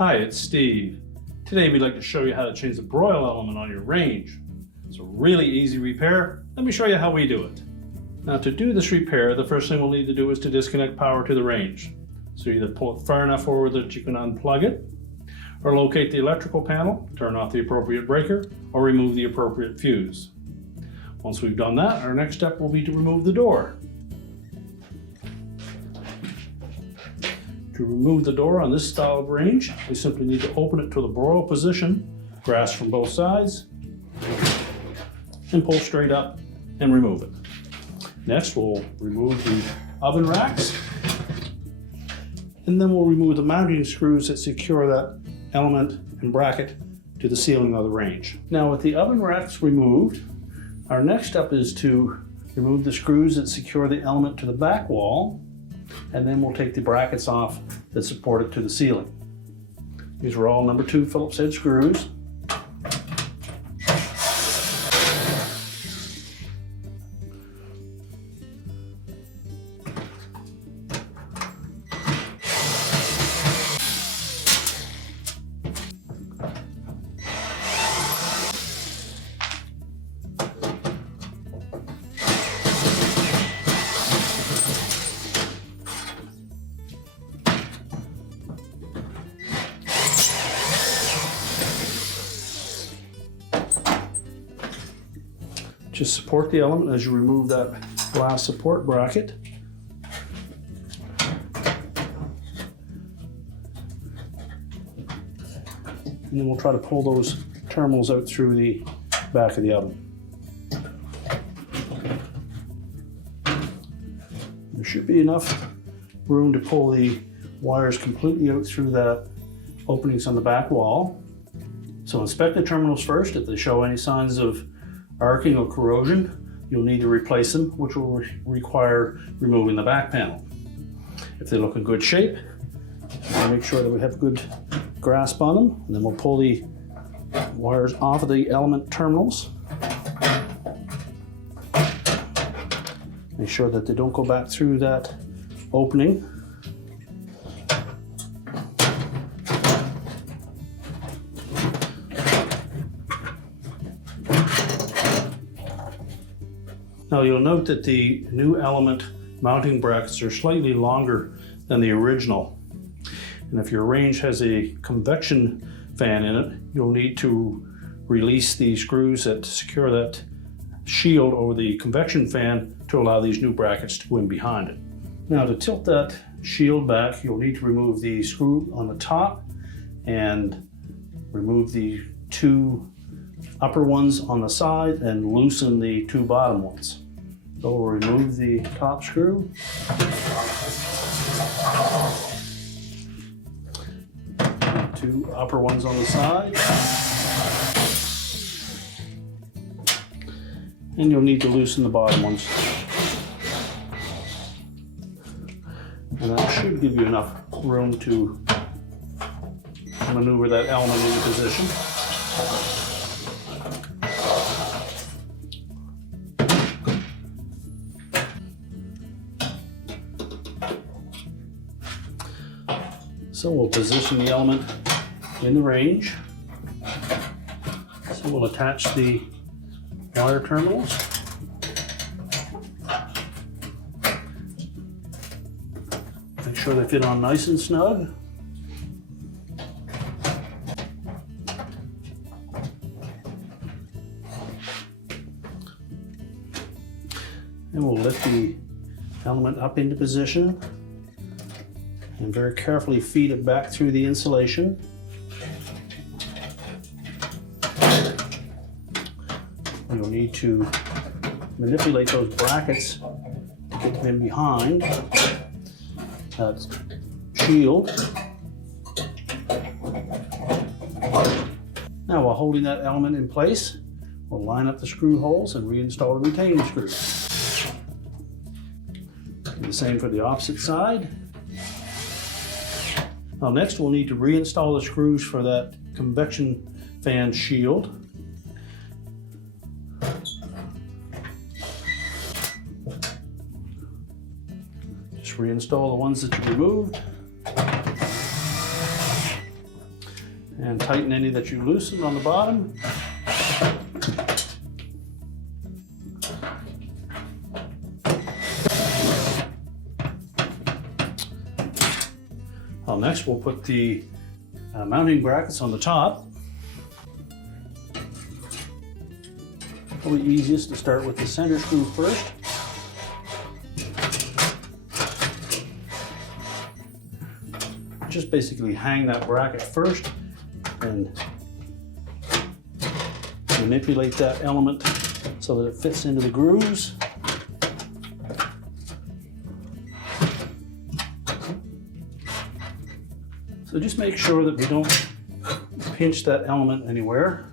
Hi, it's Steve. Today we'd like to show you how to change the broil element on your range. It's a really easy repair. Let me show you how we do it. Now to do this repair, the first thing we'll need to do is to disconnect power to the range. So either pull it far enough forward that you can unplug it, or locate the electrical panel, turn off the appropriate breaker, or remove the appropriate fuse. Once we've done that, our next step will be to remove the door. To remove the door on this style of range, we simply need to open it to the broil position, grasp from both sides, and pull straight up and remove it. Next, we'll remove the oven racks, and then we'll remove the mounting screws that secure that element and bracket to the ceiling of the range. Now with the oven racks removed, our next step is to remove the screws that secure the element to the back wall, and then we'll take the brackets off that support it to the ceiling. These are all number 2 Phillips head screws. Just support the element as you remove that glass support bracket. And then we'll try to pull those terminals out through the back of the oven. There should be enough room to pull the wires completely out through the openings on the back wall. So inspect the terminals first. If they show any signs of arcing or corrosion, you'll need to replace them, which will require removing the back panel. If they look in good shape, we'll make sure that we have good grasp on them, and then we'll pull the wires off of the element terminals. Make sure that they don't go back through that opening. Now you'll note that the new element mounting brackets are slightly longer than the original. And if your range has a convection fan in it, you'll need to release the screws that secure that shield over the convection fan to allow these new brackets to go in behind it. Now to tilt that shield back, you'll need to remove the screw on the top and remove the 2 upper ones on the side and loosen the 2 bottom ones. So we'll remove the top screw. 2 upper ones on the side. And you'll need to loosen the bottom ones. And that should give you enough room to maneuver that element into position. So we'll position the element in the range. So we'll attach the wire terminals. Make sure they fit on nice and snug. And we'll lift the element up into position and very carefully feed it back through the insulation. You'll need to manipulate those brackets to get them in behind that shield. Now while holding that element in place, we'll line up the screw holes and reinstall the retaining screws. Do the same for the opposite side. Now next we'll need to reinstall the screws for that convection fan shield. Just reinstall the ones that you removed. And tighten any that you loosened on the bottom. Well, next we'll put the mounting brackets on the top. Probably easiest to start with the center screw first. Just basically hang that bracket first and manipulate that element so that it fits into the grooves. So just make sure that we don't pinch that element anywhere.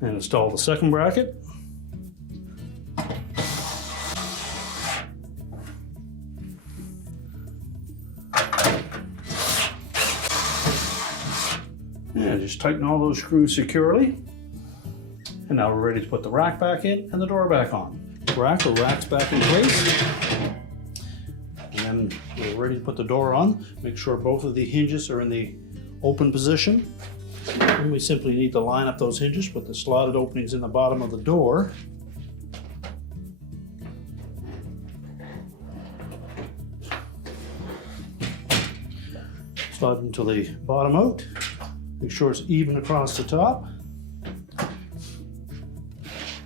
And install the second bracket. And just tighten all those screws securely. And now we're ready to put the rack back in and the door back on. Rack or racks back in place. And then we're ready to put the door on. Make sure both of the hinges are in the open position. And we simply need to line up those hinges with the slotted openings in the bottom of the door. Slide until they bottom out. Make sure it's even across the top.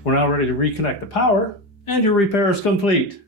We're now ready to reconnect the power, and your repair is complete.